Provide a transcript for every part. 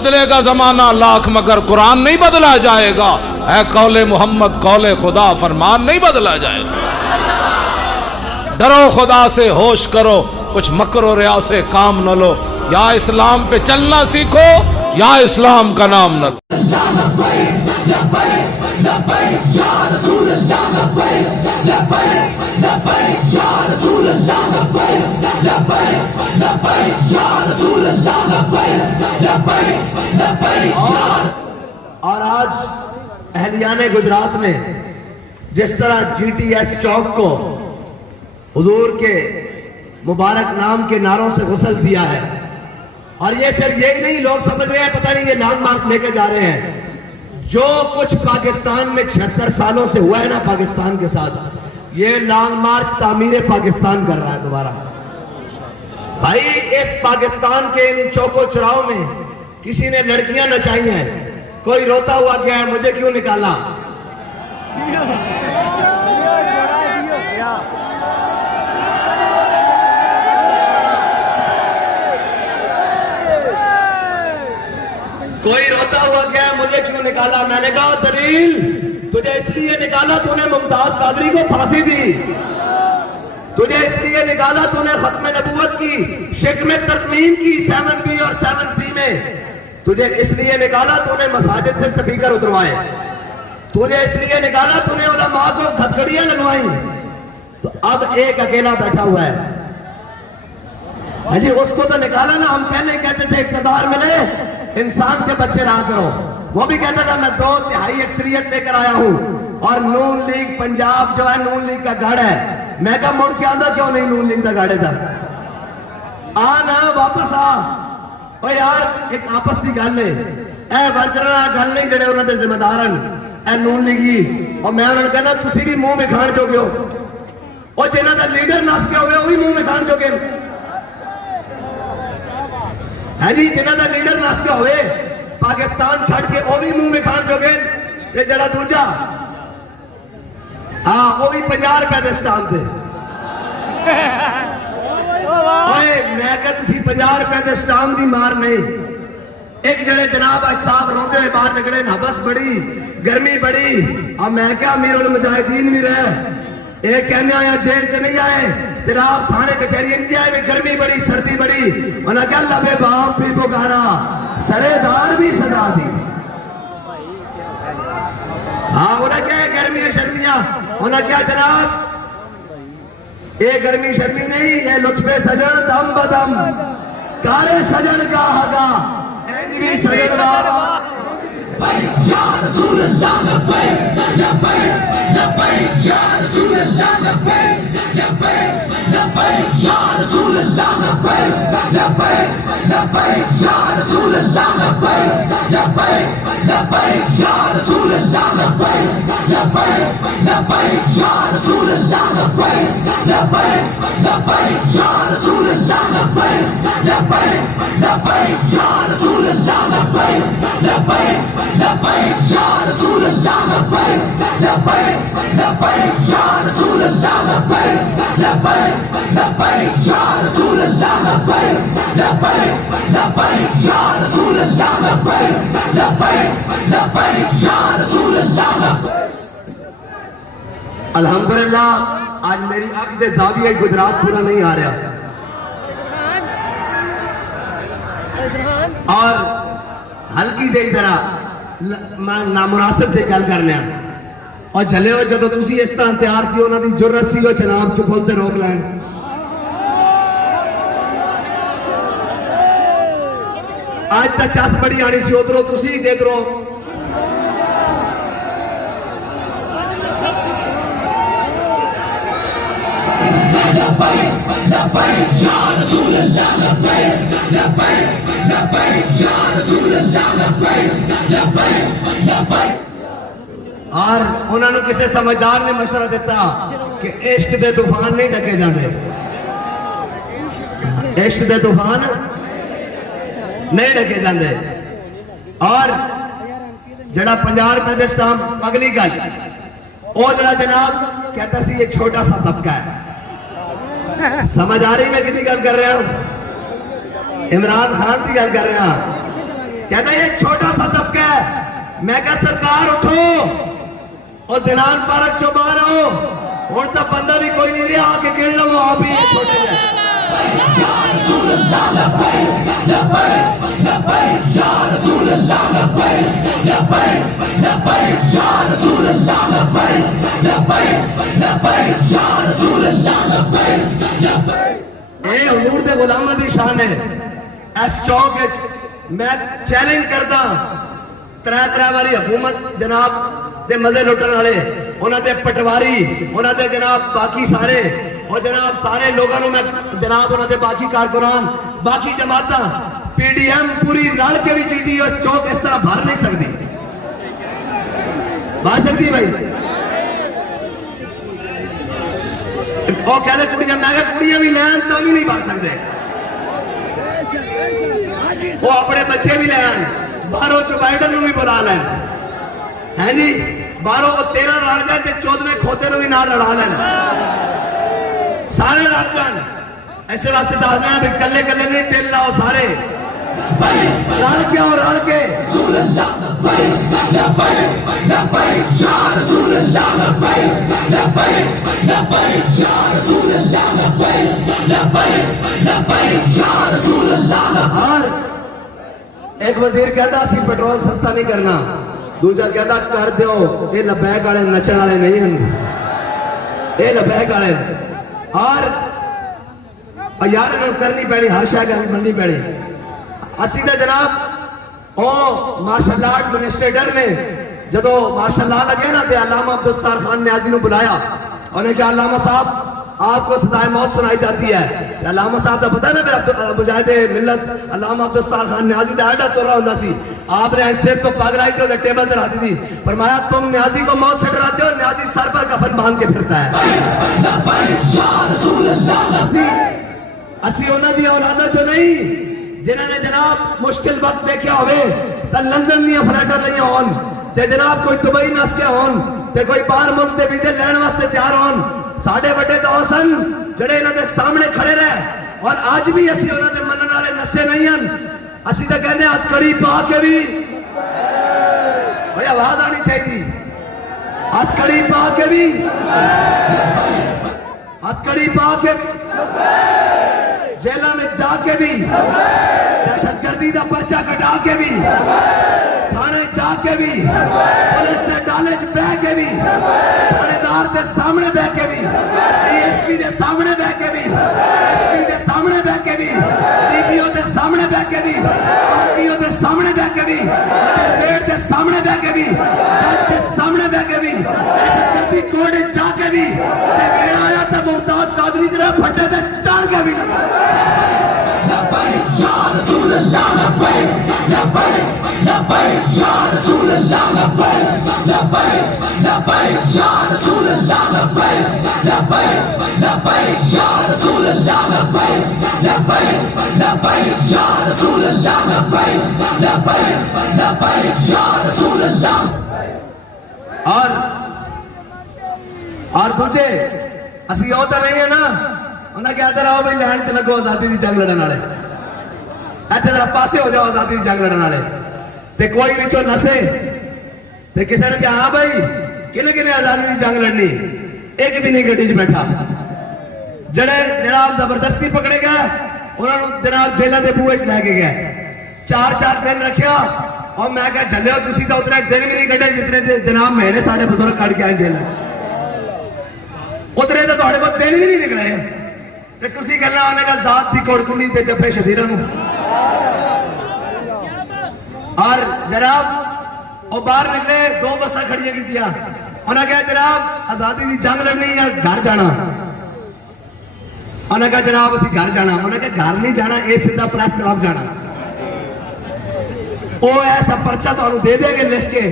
بدلے گا زمانہ لاکھ مگر قرآن نہیں بدلا جائے گا. اے قول محمد قول خدا فرمان نہیں بدلا جائے گا. ڈرو خدا سے ہوش کرو کچھ مکر و ریا سے کام نہ لو. یا اسلام پہ چلنا سیکھو یا اسلام کا نام نہ لو. اور آج اہلیان گجرات نے جس طرح جی ٹی ایس چوک کو حضور کے مبارک نام کے نعروں سے غسل دیا ہے. اور یہ صرف یہی نہیں، لوگ سمجھ رہے ہیں پتہ نہیں یہ لانگ مارچ لے کے جا رہے ہیں. جو کچھ پاکستان میں 76 سالوں سے ہوا ہے نا پاکستان کے ساتھ، یہ لانگ مارچ تعمیر پاکستان کر رہا ہے دوبارہ. بھائی اس پاکستان کے ان چوکو چراؤ میں کسی نے لڑکیاں نچائی ہیں، کوئی روتا ہوا گیا ہے مجھے کیوں نکالا. کوئی روتا ہوا گیا ہے مجھے کیوں نکالا. میں نے کہا زلیل تجھے اس لیے نکالا تو نے ممتاز قادری کو پھانسی دی، تجھے اس لیے نکالا تو نے ختم نبوت کی شک میں ترمیم کی 7B اور 7C میں، تجھے اس لیے نکالا تو نے مساجد سے سپیکر اتروائے، تجھے اس لیے نکالا تو نے علماء کو ہتھکڑیاں لگوائیں. تو اب ایک اکیلا بیٹھا ہوا ہے. جی اس کو تو نکالا نا. ہم پہلے کہتے تھے اقتدار ملے انسان کے بچے رہا کرو، وہ بھی کہتا تھا میں 2/3 اکثریت لے کر آیا ہوں اور نون لیگ پنجاب جو ہے نون لیگ کا گڑھ ہے. میں کہا مڑ کے آدھا کیوں نہیں نون لیگ کا گاڑے تھا. آنا واپس آ. اور یار ایک آپس کی گل ہے، اے ورجرہ گل نہیں جڑے انہوں نے ذمہ دارن اے نون لیگی. اور میں انہوں نے کہنا تسی بھی منہ میں کھان جو گے ہو، اور جنہوں کا لیڈر نس کے ہوئے وہی منہ میں کھان جو گے ہے جی. جنہوں کا لیڈر نس کے ہوئے پاکستان چھڑ کے وہ بھی منہ میں کھان جو گے. یہ جڑا دوجا ہاں وہ بھی 50 روپے دے سٹام دے. میں کہ تسی 50 روپے دے سٹام دی مار نہیں. ایک جڑے جناب آج صاحب روندے ہوئے باہر نکلے حبس بڑی گرمی بڑی. اب میں کہا امیر المجاہدین بھی رہے ایک کہنے آیا جیل سے نہیں آئے جناب تھانے کچہری انجی آئے میں گرمی بڑی سردی بڑی. انہوں نے کہا لبے باپ بھی پکارا سرے دار بھی صدا دی. ہاں انہوں نے کہا گرمی شرمیاں. انہوں نے کہا جناب یہ گرمی شرمی نہیں، یہ لطف سجن دم بدم کارے سجن کا حقا بھی سجن بابا. یا رسول اللہ لبیک لبیک لبیک یا رسول اللہ لبیک لبیک لبیک یا رسول اللہ لبیک لبیک لبیک یا رسول اللہ لبیک لبیک لبیک یا رسول اللہ لبیک لبیک لبیک یا رسول اللہ لبیک لبیک لبیک یا رسول اللہ لبیک لبیک لبیک یا رسول اللہ لبیک لبیک لبیک یا رسول اللہ لبیک لبیک لبیک یا رسول اللہ لبیک لبیک لبیک یا رسول اللہ لبیک لبیک لبیک یا رسول اللہ لبیک لبیک لبیک یا رسول اللہ لبیک. الحمدللہ آج میری آنکھ دے زاویہ گجرات پورا نہیں آ رہا اور ہلکی جہی طرح نامناسب سے گل کر لیا. اور جھلے ہو جدو تسی اس طرح تیار سی انہوں دی جرت سی وہ جناب چپ بولتے روک لائن. آج تک چاس بڑی آنی سی ادھرو تسی ادھرو. لبیک لبیک یا رسول اللہ لبیک لبیک لبیک یا رسول اللہ لبیک لبیک لبیک. اور انہوں نے کسی سمجھدار نے مشورہ دیتا کہ عشق دے طوفان نہیں ڈکے جاندے. عشق دے طوفان نہیں ڈکے جاندے. اور جڑا 50 روپے دے سٹام اگلی گل وہ جڑا جناب کہتا سی ایک چھوٹا سا طبقہ ہے. سمجھ آ رہی میں کتنی گل کر رہا ہوں؟ عمران خان کی گل کر رہا ہوں. کہتا یہ چھوٹا سا طبقہ ہے. میں کہا سرکار اٹھو اور زنان پارک چو باہر آؤ. اور تب بندہ بھی کوئی نہیں رہا, آ کے گڑ لو آپ ہی چھوٹے میں. اے حضور دے غلاماں دی شان ہے. اس چوک میں چیلنج کردا, ترے واری حکومت جناب دے مزے لٹن والے, انہاں دے پٹواری, انہاں دے جناب باقی سارے, اور جناب سارے لوگوں میں جناب انہاں دے باقی کارکنان, باقی جماعتاں, پی ڈی ایم پوری رل کے بھی جی ڈی اس چوک اس طرح بھر نہیں سکتی. بھر سکتی بھائی؟ وہ کہتے کڑیاں, میں کہ کڑیاں بھی لین تو بھی نہیں بھر سکتے. وہ اپنے بچے بھی لے آئے, باہروں جو بائیڈن بھی بلا لین ہیں جی, باہروں وہ 13 لڑ جائے تے 14ویں کھوتے بھی نہ لڑا لین, سارے لڑ جائیں. ایسے واسطے داسنا ہے بھی کلے کلے نہیں, ٹل لاؤ سارے رل کے اور رل کے. ایک وزیر کہتا اسی پیٹرول سستا نہیں کرنا, دوجا کہتا کر دیو, یہ لبیک والے نچن والے نہیں ہیں, یہ لبیک والے. اور یار انہوں کرنی پڑی, ہر شاہ کرنی بننی پڑی. اسی نے جناب او مارشل آرٹ منسٹریٹر نے جدو مارشل لا لگے نا تے علامہ عبدالستار خان نیازی نے بلایا, انہیں کہا علامہ صاحب آپ کو سزائے موت سنائی جاتی ہے. علامہ صاحب کا پتہ نا میرا مجاہد ملت علامہ عبدالستار خان نیازی دا ایڈا تو رہا ہوں سی, آپ نے سر کو پاگرائی کے ٹیبل پر آتی تھی, فرمایا تم نیازی کو موت سے ڈراتے ہو, نیازی سر پر کفن باندھ کے پھرتا ہے. اسی انہاں دی اولاداں جو نہیں جنہاں نے جناب مشکل وقت دیکھا ہوئے تا لندن دیا فلائٹاں لئیاں ہون, تے جناب کوئی دبئی نس کے ہون, تے کوئی باہر ملک دے ویزے لین واسطے تیار ہون. ساڑھے بڑے تو سن جڑے انہاں دے سامنے کھڑے رہے, اور آج بھی اسی انہاں دے منن والے نسے نہیں ہیں. اسی تے کہنے ہتھ کڑی پا کے بھی, بھئی آواز آنی چاہیے, ہتھ کڑی پا کے بھی, ہتھ کڑی پا کے جیلہ میں جا کے بھی, دہشت گردی دا پرچہ کٹا کے بھی, تھانے جا کے بھی, پولیس دے ڈالج بہ کے بھی, تھانے دار دے سامنے بہ کے بھی, ڈی ایس پی دے سامنے بہ کے بھی, ایس پی دے سامنے بہ کے بھی, ڈی پی او دے سامنے بہ کے بھی, آر پی او دے سامنے بہ کے بھی, مجسٹریٹ دے سامنے بہ کے بھی, جج دے سامنے بہ کے بھی, دہشت گردی کوڑ جا کے بھی, تے گھر آیا تے ممتاز قادری طرح پھٹے تے چڑھ کے بھی. یا رسول اللہ لبیک, لبیک, لبیک یا رسول اللہ لبیک, لبیک, لبیک یا رسول اللہ لبیک, لبیک, لبیک یا رسول اللہ لبیک, لبیک, لبیک یا رسول اللہ لبیک, لبیک, لبیک یا رسول اللہ. اور دوجے اسی ہوتا نہیں ہے نا, انہیں کہتے رہو بھئی لہن چ لگو آزادی دی جنگ لڑن والے, ایتھے ذرا پاسے ہو جاؤ آزادی دی جنگ لڑن والے. تے کوئی وچوں نسے تے کسے نے کہا ہاں بھائی کنے کنے آزادی دی جنگ لڑنی, ایک بھی نہیں گڈی چ بیٹھا. جڑے جناب زبردستی پکڑے گئے انہوں نے جناب جیلہ دے بوئے لے کے گئے, 4 دن رکھیا, اور میں کہا چلے ہو تسی تو اتنے دن بھی نہیں گڈے جتنے جناب میرے سارے بزرگ کٹ کے آئے جیلہ, اتنے تو تھوڑے بہت دن بھی نہیں نکلے. تے تسی گلا انہیں کہا ذات دی کوڑ کلی تے جفے شدیرہ نو. اور جناب وہ باہر نکلے, 2 بساں کھڑیاں کی دیا, انہیں کہا جناب آزادی دی جنگ لڑنی یا گھر جانا. انہیں کہا جناب اسی گھر جانا. انہیں کہا گھر نہیں جانا, اے سیدھا پریس کلب جانا. وہ ایسا پرچہ تو انہوں دے دے گے لکھ کے,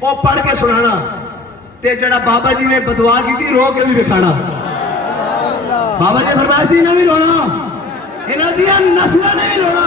وہ پڑھ کے سنانا, تے جڑا بابا جی نے بدعا کی تھی رو کے بھی بکھانا. بابا جی فرمایا سی نے بھی رونا, انہوں دیا نسلہ نے بھی رونا,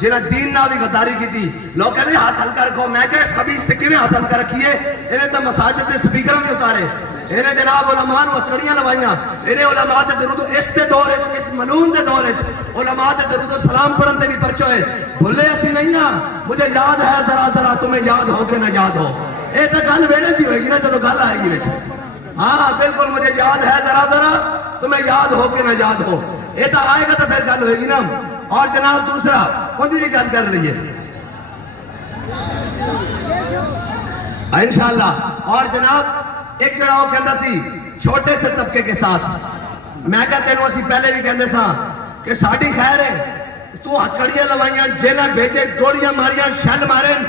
جنہیں دین نہ بھی غداری کی تھی. لوگ کہتے ہیں ہاتھ ہلکا رکھو. میں کہ اس خبیث تے کیویں ہاتھ ہلکا رکھیے؟ انہیں تو مساجد دے سپیکر بھی اتارے, انہیں جناب علماء نوں ہتھکڑیاں لوائیاں, انہیں علماء تے درود اس تے دور اس ملعون دے دور علماء تے درود و سلام پڑھن تے بھی پرچے ہوئے. بھلے اسی نہیں ہاں, مجھے یاد ہے ذرا ذرا تمہیں یاد ہو کہ نہ یاد ہو. یہ تو گل ویلے دی ہوئے گی نا جدوں گل آئے گی وچ. ہاں بالکل, مجھے یاد ہے ذرا ذرا تمہیں یاد ہو کہ نہ یاد ہو. یہ تو آئے گا تو پھر گل ہوئے گی نا. اور جناب دوسرا ان کی بھی گل کر رہی ہے انشاءاللہ. اور جناب ایک جڑا وہ کہتا سی چھوٹے سے طبقے کے ساتھ, میں کہتے ہیں اسی پہلے بھی کہتے سا کہ ساڑی خیر ہے, تو ہتھکڑیاں لوائیاں, جیلہ بھیجے, گوڑیاں ماریاں, شل مارن,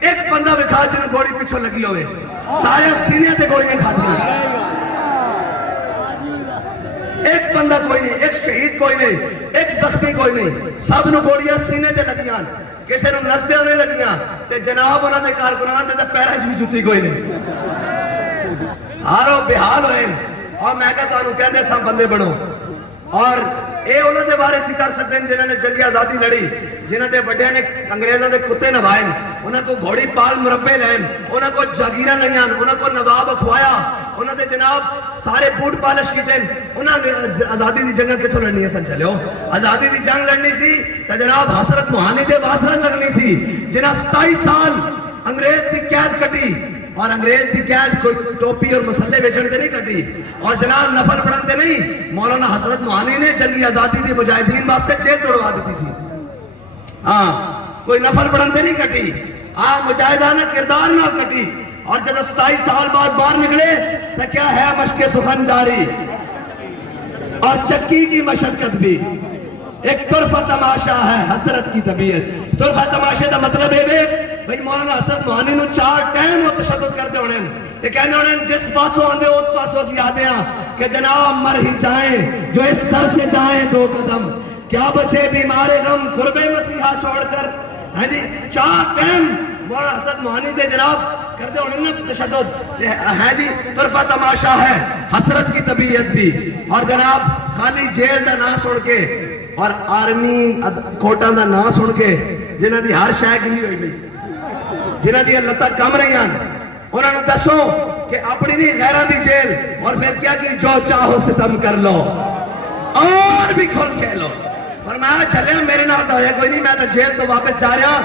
ایک بندہ بکھا جن گوڑی پیچھو لگی ہوئے, سارے سینے تے گوڑیاں کھاتی ہیں. ایک بندہ کوئی نہیں, ایک شہید کوئی نہیں, ایک زخمی کوئی نہیں, سب نو گوڑیاں سینے تے لگیاں, کسی نو نسدے ہونے لگیاں. تے جناب انہوں نے کارکنان تے پیرہ بھی جوتی کوئی نہیں, ہارو بحال ہوئے. اور میں کہتا ہوں کہنے سب بندے بڑھو. اور اے انہوں نے بارے سی کر سکتے ہیں جنہوں نے جنگی آزادی لڑی, جنہوں نے بڑے نے انگریزوں نے کتے نوائے, انہوں کو گھوڑی پال مربے لین, انہوں کو جاگیرہ لیاں, انہوں کو نواب اخوایا, انہوں نے جناب سارے بوٹ پالش کی تھے. انہوں نے آزادی دی جنگ کتوں لڑنی ہے سن چلے ہو؟ آزادی دی جنگ لڑنی سی تو جناب حسرت موہانی دے واسرت لڑنی سی, جنہاں 27 سال انگریز دی قید کٹی. اور انگریز دی قید کوئی ٹوپی اور مسلح بیچن دے نہیں کٹی, اور جناب نفل پڑھن دے نہیں. مولانا حسرت موہانی نے جنگی آزادی دی مجاہدین واسطے جیل توڑوا دیتی سی. ہاں کوئی نفل پڑھن دے نہیں کٹی, مجاہدانہ کردار نہ کٹی. اور جب 27 سال بعد باہر نکلے تو کیا ہے مشق سخن جاری اور چکی کی مشقت بھی. ایک طرفہ تماشا ہے حسرت کی طبیعت. طرفہ تماشے دا مطلب ہے بھئی مولانا حسرت موہانی نو 4 ٹائم وہ تشدد کرتے ہونے, یہ کہنے ہونے جس پاسوں آندے اس پاسوں سی آدے ہیں کہ جناب مر ہی جائیں جو اس طرح سے جائیں 2 قدم, کیا بچے بیمار غم قرب مسیحہ چھوڑ کر. ہاں جی 4 ٹائم مولانا حسرت موہانی دے جناب کرتے ہونے نا تشدد ہے جی. طرفہ تماشا ہے حسرت کی طبیعت بھی. اور جناب خالی جیل دا نہ سن کے اور آرمی کوٹاں دا نہ سن کے جنہاں دی ہر شے گلی ہوئی گئی, جنہاں دی لتاں کم رہی ہیں, انہوں نے دسو کہ اپنی نہیں غیرہ دی جیل, اور پھر کیا کہ جو چاہو ستم کر لو اور بھی کھول کے لو. اور میں چلے میرے نام تو ہے کوئی نہیں, میں تو جیل تو واپس جا رہا.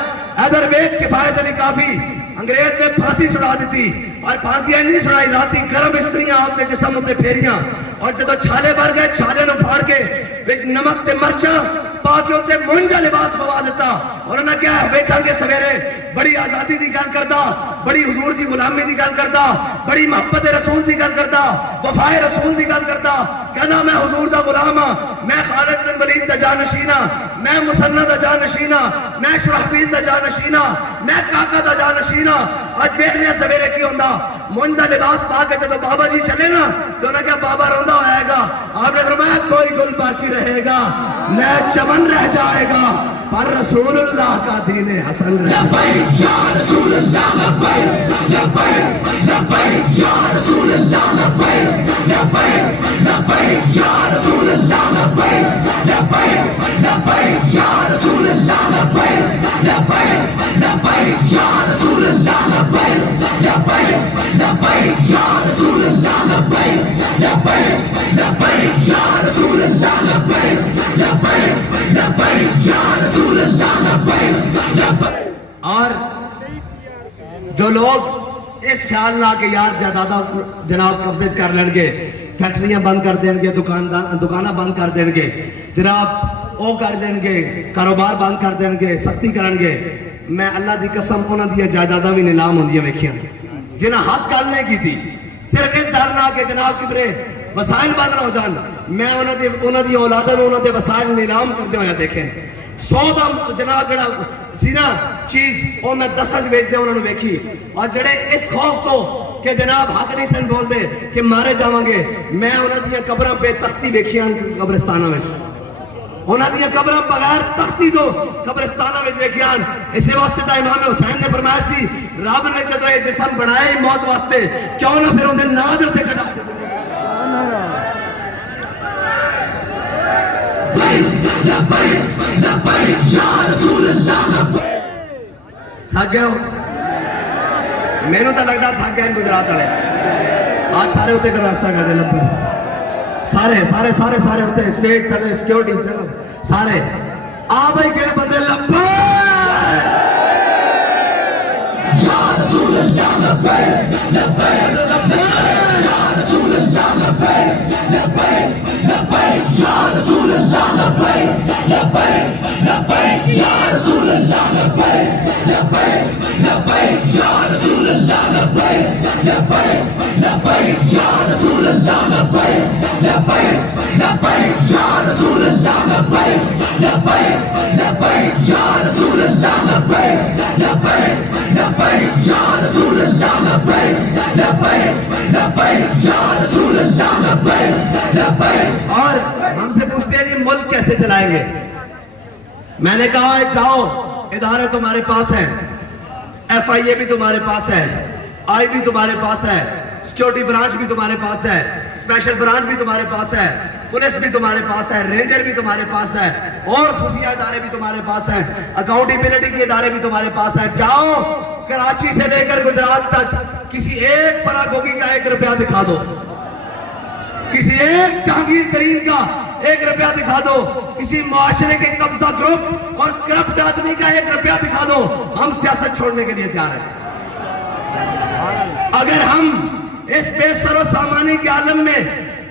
ادھر ویک کفایت علی کافی انگریز نے پھانسی چھڑا دیتی, اور پھانسیاں نہیں چھڑائی, راتی گرم استریاں آپ کے جسم ہوتے پھیریاں, اور جدو چھالے بھر گئے چھالے نو پھاڑ کے نمک تے مرچاں پا کے ہوتے مونج کا لباس پوا دیتا. اور انہوں نے کیا ہے بیٹھا کے سویرے بڑی آزادی دی گل کردا, بڑی حضور دی غلامی دی گل کردا, بڑی محبت رسول دی گل کردا, وفائے رسول دی گل کردا. کہنا میں حضور دا غلام ہاں, میں خالد بن ولید دا جانشین ہاں, میں مسند دا جانشین ہاں, میں شرحبیل دا جانشین ہاں, میں کاکا دا جانشین ہاں. آج بیٹھنے سویرے کی ہوندا مونج دا لباس پا کے جب بابا جی چلے نا تو انہوں نے کہا بابا روندا ہوئے گا. آپ نے فرمایا کوئی گل باقی رہے گا, نہ چمن رہ جائے گا, پر رسول اللہ کا دین حسن رہ لبیک یا رسول اللہ لبیک, لبیک لبیک یا رسول اللہ لبیک, لبیک لبیک یا رسول اللہ لبیک, لبیک لبیک یا رسول اللہ لبیک, لبیک لبیک یا رسول اللہ لبیک, لبیک لبیک یا رسول اللہ لبیک, لبیک لبیک یا رسول اللہ لبیک, لبیک لبیک یا رسول اللہ لبیک, لبیک. اور جو لوگ اس خیال نہ کہ یار جائیداداں جناب قبضے کر لیں گے, فیکٹریاں بند کر دیں گے, دکاناں بند کر دیں گے, جناب وہ کر دیں گے, کاروبار بند کر دیں گے, سختی کریں گے, میں اللہ دی قسم انہاں دی جائیداداں بھی نیلام ہوندیاں ویکھیاں جنہاں حق گل نہیں کیتی, صرف اس ڈر نہ کہ جناب کدھرے وسائل بند نہ ہو جان. میں انہاں دی اولاداں نوں انہاں دے وسائل نیلام کردے ہوئے دیکھیں. 100 دا جناب جڑا سی نا چیز وہ میں 10 ویچدے انہوں نے ویکھی. اور جڑے اس خوف تو کہ جناب حق نہیں سن بول دے کہ مارے جاواں گے, میں انہاں دی قبراں پہ تختی ویکھیاں قبرستاناں وچ, انہاں دی قبراں بغیر تختی دو قبرستاناں وچ ویکھیاں. اسی واسطے تا امام حسین نے فرمایا سی رب نے جدوں یہ جسم بنایا موت واسطے کیوں نہ پھر اون دے نام دے تے کٹا دے. تھک گئے ہو؟ مینوں تو لگتا تھک گیا گجرات والے. آج سارے اتنے کا راستہ کر دے لبے. سارے سارے سارے سارے اتنے اسٹیج تھلے سیکورٹی چلو سارے آ بھائی کہڑے بندے لبے. یا رسول اللہ لبیک لبیک یا رسول اللہ لبیک لبیک لبیک یا رسول اللہ لبیک لبیک لبیک یا رسول اللہ لبیک لبیک لبیک یا رسول اللہ لبیک لبیک لبیک یا رسول اللہ لبیک لبیک لبیک یا رسول اللہ لبیک لبیک لبیک یا رسول اللہ لبیک لبیک لبیک یا رسول اللہ لبیک لبیک لبیک یا رسول اللہ لبیک لبیک. اور ہم سے پوچھتے ہیں یہ ملک کیسے چلائیں گے؟ میں نے کہا ہے جاؤ ادارے تمہارے پاس ہیں, ایف آئی اے بھی تمہارے پاس ہے, آئی بھی تمہارے پاس ہے, سیکیورٹی برانچ بھی تمہارے پاس ہے, اسپیشل برانچ بھی تمہارے پاس ہے, پولیس بھی تمہارے پاس ہے, رینجر بھی تمہارے پاس ہے, اور خفیہ ادارے بھی تمہارے پاس ہیں, اکاؤنٹیبلٹی کے ادارے بھی تمہارے پاس ہیں. جاؤ کراچی سے لے کر گجرات تک کسی ایک فراغ گوگی کا 1 روپیہ دکھا دو, کسی ایک جہانگیر ترین کا 1 روپیہ دکھا دو, کسی معاشرے کے قبضہ گروپ اور کرپٹ آدمی کا 1 روپیہ دکھا دو, ہم سیاست چھوڑنے کے لیے تیار ہیں. اگر ہم اس بے سر و سامانی کے عالم میں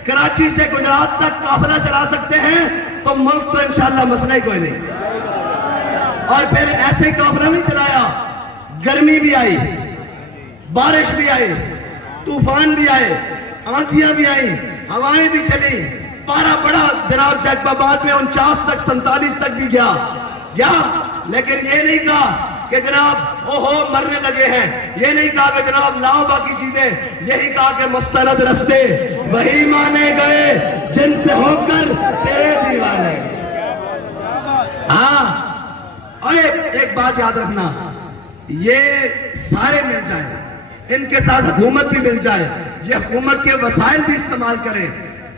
کراچی سے گجرات تک قافلہ چلا سکتے ہیں تو ملک تو انشاءاللہ مسئلہ ہی کوئی نہیں. اور پھر ایسے قافلہ نہیں چلایا, گرمی بھی آئی, بارش بھی آئی, طوفان بھی آئے, آندھیاں بھی آئیں, ہوائیں بھی چلی, پارا بڑا جناب جیک باباد میں 49 تک 47 تک بھی گیا, لیکن یہ نہیں کہا کہ جناب اوہو مرنے لگے ہیں, یہ نہیں کہا کہ جناب لاؤ باقی چیزیں, یہی کہا کہ مسترد رستے وہی مانے گئے جن سے ہو کر تیرے دیوانے. ہاں اور ایک بات یاد رکھنا, یہ سارے مل جائیں, ان کے ساتھ حکومت بھی مل جائے, یہ حکومت کے وسائل بھی استعمال کریں,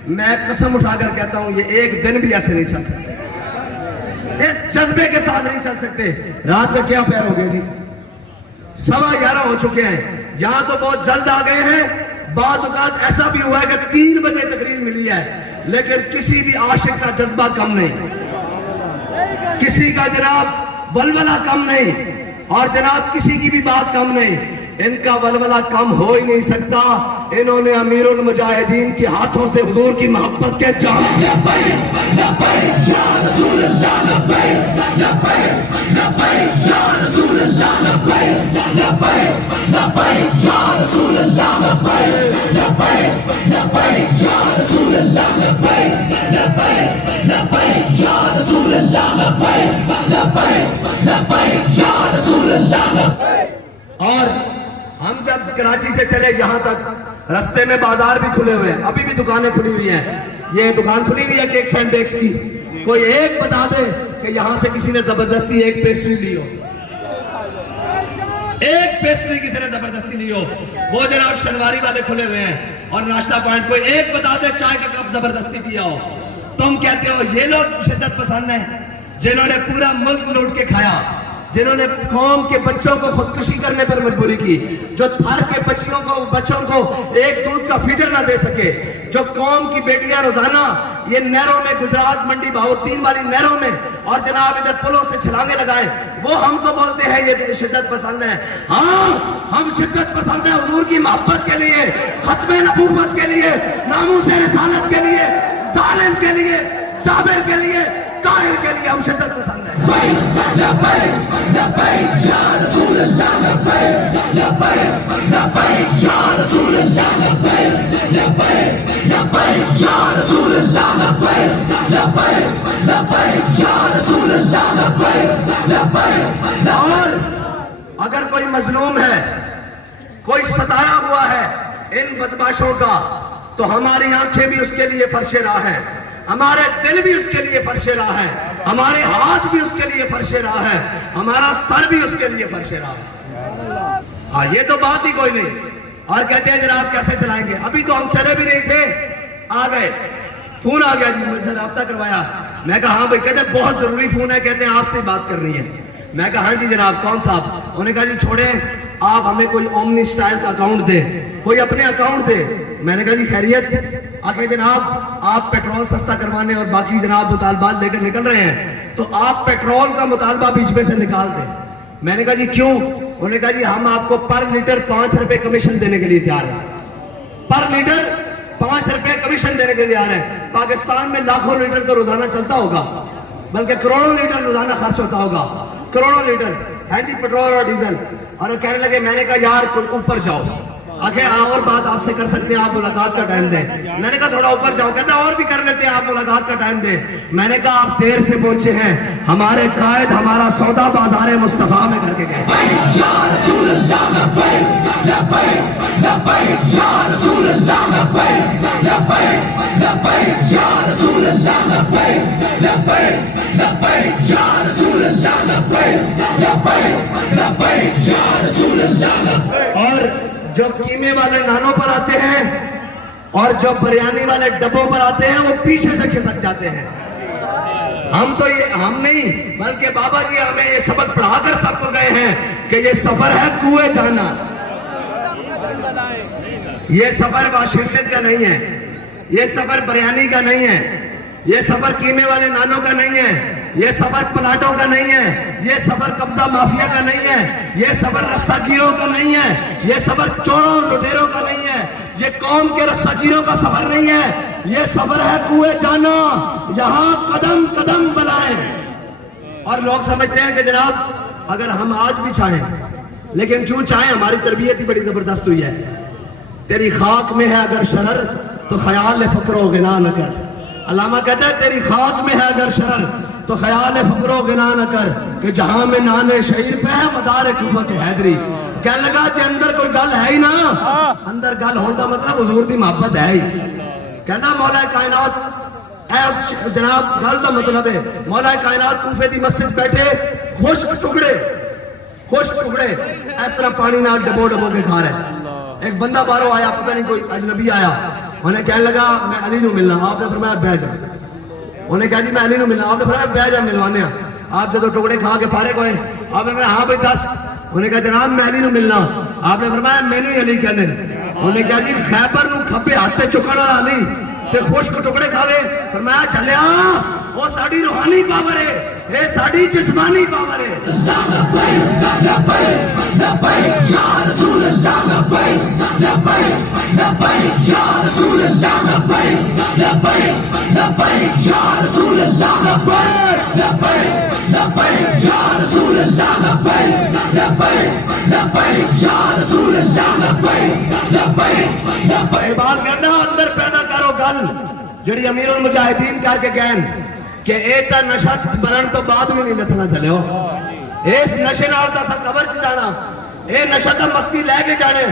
میں قسم اٹھا کر کہتا ہوں یہ ایک دن بھی ایسے نہیں چل سکتے, اس جذبے کے ساتھ نہیں چل سکتے. رات کا کیا پیر ہو گئے جی, 11:15 ہو چکے ہیں, یہاں تو بہت جلد آ گئے ہیں. بعض اوقات ایسا بھی ہوا ہے کہ 3 بجے تقریر ملی ہے, لیکن کسی بھی عاشق کا جذبہ کم نہیں, کسی کا جناب ولولہ کم نہیں, اور جناب کسی کی بھی بات کم نہیں. ان کا ولولہ کم ہو ہی نہیں سکتا. انہوں نے امیر المجاہدین کے ہاتھوں سے حضور کی محبت کے جام لبیک لبیک یا رسول اللہ لبیک لبیک لبیک یا رسول اللہ لبیک لبیک لبیک یا رسول اللہ لبیک لبیک لبیک یا رسول اللہ لبیک لبیک لبیک یا رسول اللہ لبیک لبیک لبیک یا رسول اللہ لبیک. اور ہم جب کراچی سے چلے یہاں تک رستے میں بازار بھی کھلے ہوئے ہیں, ابھی بھی دکانیں کھلی ہوئی ہیں. یہ دکان کھلی ہوئی ہے کیکس اینڈ بیکس کی, کوئی ایک بتا دے کہ یہاں سے کسی نے زبردستی ایک پیسٹری لی ہو, ایک پیسٹری کسی نے زبردستی لی ہو. وہ جناب شنواری والے کھلے ہوئے ہیں, اور ناشتہ پوائنٹ کوئی ایک بتا دے چائے کا کپ زبردستی پیا ہو. تم کہتے ہو یہ لوگ شدت پسند ہیں جنہوں نے پورا ملک لوٹ کے کھایا, جنہوں نے قوم کے بچوں کو خودکشی کرنے پر مجبوری کی, جو تھر کے بچوں کو ایک دودھ کا فیڈر نہ دے سکے, جو قوم کی بیٹیاں روزانہ یہ نہروں میں, گجرات منڈی بہاوالدین والی نہروں میں اور جناب ادھر پلوں سے چھلانگیں لگائیں, وہ ہم کو بولتے ہیں یہ شدت پسند ہے. ہاں ہم شدت پسند ہیں حضور کی محبت کے لیے, ختم نبوت کے لیے, ناموس رسالت کے لیے, ظالم کے لیے, جابر کے لیے, قاہر کے لیے ہم شدت پسند ہیں. لبیک لبیک یا رسول اللہ لبیک لبیک لبیک یا رسول اللہ لبیک لبیک لبیک یا رسول اللہ لبیک لبیک لبیک یا رسول اللہ لبیک لبیک. اور اگر کوئی مظلوم ہے, کوئی ستایا ہوا ہے ان بدماشوں کا, تو ہماری آنکھیں بھی اس کے لیے فرش راہ ہیں, ہمارے دل بھی اس کے لیے فرش راہ ہے, ہمارے ہاتھ بھی اس کے لیے فرش راہ ہے, ہمارا سر بھی اس کے لیے فرش راہ ہے. ہاں یہ تو بات ہی کوئی نہیں. اور کہتے ہیں جناب کیسے چلائیں گے, ابھی تو ہم چلے بھی نہیں تھے, آ گئے, فون آ گیا جی, مجھ سے رابطہ کروایا, میں کہا ہاں بھائی. کہتے ہیں بہت ضروری فون ہے, کہتے ہیں آپ سے بات کرنی ہے. میں کہا ہاں جی جناب کون صاحب. انہوں نے کہا جی چھوڑیں, آپ ہمیں کوئی اومنی سٹائل کا اکاؤنٹ دے, کوئی اپنے اکاؤنٹ دے. میں نے کہا جی خیریت. آگے جناب آپ پیٹرول سستا کروانے اور باقی جناب مطالبات لے کر نکل رہے ہیں, تو آپ پیٹرول کا مطالبہ بیچ میں سے نکال دیں. میں نے کہا جی کیوں؟ انہوں نے کہا جی ہم آپ کو پر لیٹر 5 روپے کمیشن دینے کے لیے تیار ہیں. پر لیٹر 5 روپے کمیشن دینے کے لیے تیار ہیں. پاکستان میں لاکھوں لیٹر تو روزانہ چلتا ہوگا, بلکہ کروڑوں لیٹر روزانہ خرچ ہوتا ہوگا, کروڑوں لیٹر ہے جی پیٹرول اور ڈیزل. اور وہ کہنے لگے, میں نے کہا یار کوئی اوپر جاؤ, آخر اور بات آپ سے کر سکتے ہیں, آپ ملاقات کا ٹائم دیں. میں نے کہا تھوڑا اوپر جاؤ. کہتا اور بھی کر لیتے ہیں, آپ ملاقات کا ٹائم دیں. میں نے کہا آپ دیر سے پہنچے ہیں, ہمارے قائد ہمارا سودا بازار مصطفیٰ میں کر کے گئے. یا رسول اللہ لبیک لبیک لبیک یا رسول اللہ لبیک لبیک لبیک یا رسول اللہ لبیک لبیک لبیک یا رسول اللہ لبیک لبیک لبیک یا رسول اللہ لبیک. اور جو قیمے والے نانوں پر آتے ہیں اور جو بریانی والے ڈبوں پر آتے ہیں, وہ پیچھے سے کھسک جاتے ہیں. ہم تو یہ ہم نہیں بلکہ بابا جی ہمیں یہ سبق پڑھا کر سب کو گئے ہیں کہ یہ سفر ہے کوئے جانا. یہ سفر واشنگٹن کا نہیں ہے, یہ سفر بریانی کا نہیں ہے, یہ سفر قیمے والے نانوں کا نہیں ہے, یہ سفر پلاٹوں کا نہیں ہے, یہ سفر قبضہ مافیا کا نہیں ہے, یہ سفر رساگیروں کا نہیں ہے, یہ سفر چوروں لٹیروں کا نہیں ہے, یہ قوم کے رساگیروں کا سفر نہیں ہے, یہ سفر ہے کوئے جانا, یہاں قدم قدم بلائیں. اور لوگ سمجھتے ہیں کہ جناب اگر ہم آج بھی چاہیں, لیکن کیوں چاہیں, ہماری تربیت ہی بڑی زبردست ہوئی ہے. تیری خاک میں ہے اگر شرر تو خیال فقر و غنا نہ کر. علامہ کہتا ہے تیری خاک میں ہے اگر شرر تو خیال فقر و غنا نہ کر, کہ جہاں میں نانے شعیر پہ ہے مدار قوت حیدری. کہنے لگا کہ اندر کوئی گل ہے ہی نا, اندر گل ہونے کا مطلب حضور دی محبت ہے ہی. کہنا مولا کائنات ایس جناب گل کا مطلب ہے مولا کائنات کوفے دی مسجد بیٹھے خشک ٹکڑے اس طرح پانی نہ ڈبو ڈبو کے کھا رہے. ایک بندہ باہروں آیا, پتہ نہیں کوئی اجنبی آیا, انہیں کہنے لگا میں علی نو ملنا. آپ نے فرمایا بہ جا. انہیں کہا جی میں علی نو ملنا. آپ نے فرمایا بہ جا ملوانے. آپ جب ٹکڑے کھا کے فارغ ہوئے, آپ نے فرمایا ہاں بھائی 10. انہیں کہا جناب میں علی نو ملنا. آپ نے فرمایا میں نے علی کہنے. انہیں کہا جی خیبر نو کھبے ہاتھ تے چکن والا علی تے خشک ٹکڑے کھاوے. فرمایا چلیا وہ ساڈی روحانی پاور ہے, اے ساڈی جسمانی پاور ہے. لبیک لبیک لبیک یا رسول اللہ لبیک لبیک لبیک یا رسول اللہ لبیک لبیک لبیک یا رسول اللہ لبیک لبیک لبیک یا رسول اللہ لبیک لبیک لبیک یا رسول اللہ لبیک لبیک لبیک. بات کرنا اندر پیدا کرو گل جڑی امیر المجاہدین کر کے کہن کہ اے تا نشہ بنن تو بعد میں نہیں لتنا چلے ہو. اس نشے نال تا سا قبر چ جانا, اے نشہ تا مستی لے کے جانے.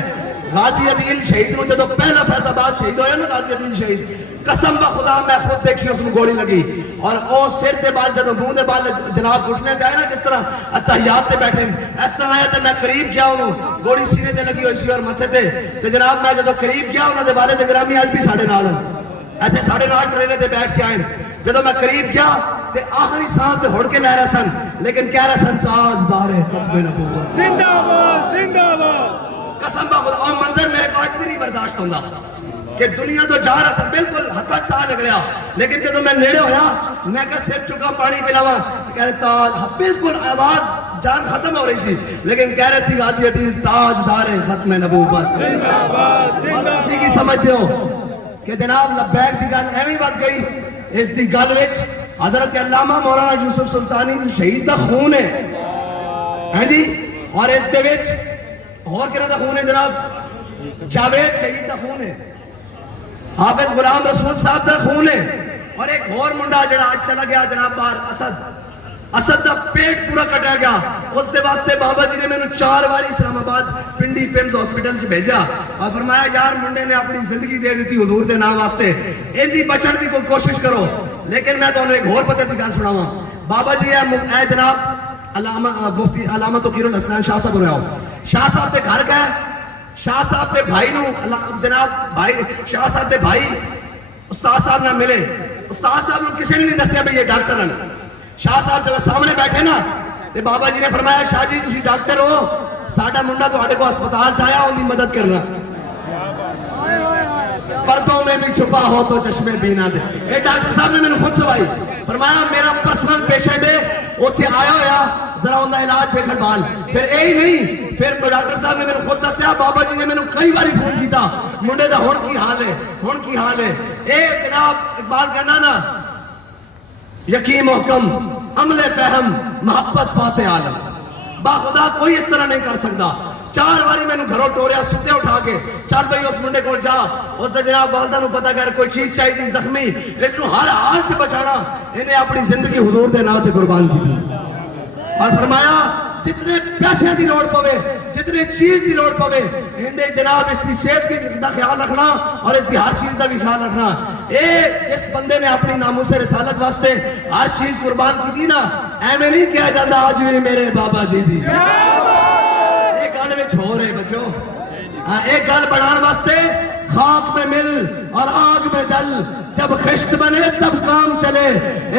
غازی عدیل شہید نو جدو پہلا فیض آباد شہید ہویا نا, غازی عدیل شہید, قسم بخدا میں خود دیکھی اس میں گولی لگی, اور او سر دے بال جدو منہ دے بال جناب گھٹنے تے آئے نا, کس طرح اتحیات تے بیٹھے اس طرح آیا تے میں قریب گیا انہوں, گولی سینے تے لگی ہوئی سی اور متھے تے جناب میں جدو قریب گیا انہوں دے بارے تے گرامی آج بھی ساڑھے نال ایسے ساڑھے نال ٹرینے تے بیٹھ کے آئے. جدو میں قریب گیا تے آخری سانس تے ہڑ کے لے رہا سن, لیکن کہہ رہا سن تاجدار ختم نبوت زندہ باد زندہ باد. قسم بخدا اور منظر میرے کو آج بھی نہیں برداشت ہوتا کہ دنیا تو جا رہا سن, بالکل ہتھا سا نکلیا, لیکن جدو میں نیڑے ہویا میں کہا سر چکا پانی پلاوا, کہہ رہے تاج, بالکل آواز جان ختم ہو رہی سی, لیکن کہہ رہے سی غازی عدیل تاجدار ختم نبوت. اور اسی کی سمجھتے ہو کہ جناب لبیک دی گل ایویں بات گئی. اس دی گل وچ حضرت علامہ مولانا یوسف سلطانی شہید دا خون ہے جی, اور اس دے وچ اور کہنا دا خون ہے جناب, جاوید شہید دا خون ہے, حافظ غلام رسول صاحب دا خون ہے, اور ایک اور منڈا جڑا آج چلا گیا جناب باہر, اسد دا پیٹ پورا کٹا گیا. اس دے واسطے بابا جی نے میں نے 4 بار اسلام آباد پنڈی پیمز ہاسپٹل سے بھیجا اور فرمایا یار منڈے نے اپنی زندگی دے دیتی حضور دے نام واسطے, ان دی بچن دی کوئی کوشش کرو. لیکن میں تمہیں ایک اور پتہ دی گل سناواں. بابا جی اے جناب علامہ مفتی علامہ توقیر الحسنین شاہ صاحب رہا ہو, شاہ صاحب دے گھر گئے, شاہ صاحب دے بھائی نو جناب بھائی شاہ صاحب دے بھائی استاد صاحب نہ ملے, استاد صاحب نے کسی نے نہیں دسیا بھی یہ ڈاکٹر ہیں. شاہ صاحب جب سامنے بیٹھے نا تے بابا جی نے فرمایا شاہ جی تسی ڈاکٹر ہو, ساڈا منڈا تہاڈے کو ہسپتال چ آیا اون دی مدد کرنا. پردوں میں بھی چھپا ہو تو چشمے بینا دے. یہ ڈاکٹر صاحب نے میں خود سوائی فرمایا میرا پرسنل پیشنٹ ہے, اوتھے آیا ہویا ذرا اوندا علاج دیکھن بال. پھر یہی نہیں, پھر ڈاکٹر صاحب نے میں خود دسیا بابا جی نے میں کئی باری فون کیتا منڈے دا ہن کی حال ہے, ہن کی حال ہے. اے جناب اقبال کہنا نا یقین محکم عمل فہم محبت فاتح عالم, با خدا کوئی اس طرح نہیں کر سکتا. 4 باری میں گھروں ٹوریا ستے اٹھا کے چل بھائی اس منڈے کو جا, اس نے جناب والدہ نو پتا کر کوئی چیز چاہیے زخمی, اس کو ہر حال سے بچانا. انہیں اپنی زندگی حضور دے نام تے قربان کی تھی اور فرمایا جتنے پیسے دی لوڑ پوے جتنے چیز دی لوڑ پوے اندے جناب اس کی صحت کی دا خیال رکھنا اور اس کی ہر چیز دا بھی خیال رکھنا. اس بندے نے اپنی ناموس رسالت واسطے ہر چیز قربان کی تھی نا. ایویں نہیں کیا جاتا آج بھی میرے بابا جی دی ایک گل میں چھو رہے بچو, ایک گل بڑھان واسطے خاک میں مل اور آگ میں جل, جب خشت بنے تب کام چلے,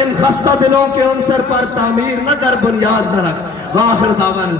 ان خستہ دلوں کے عنصر پر تعمیر نہ کر بنیاد نہ رکھ. وآخر دعوانا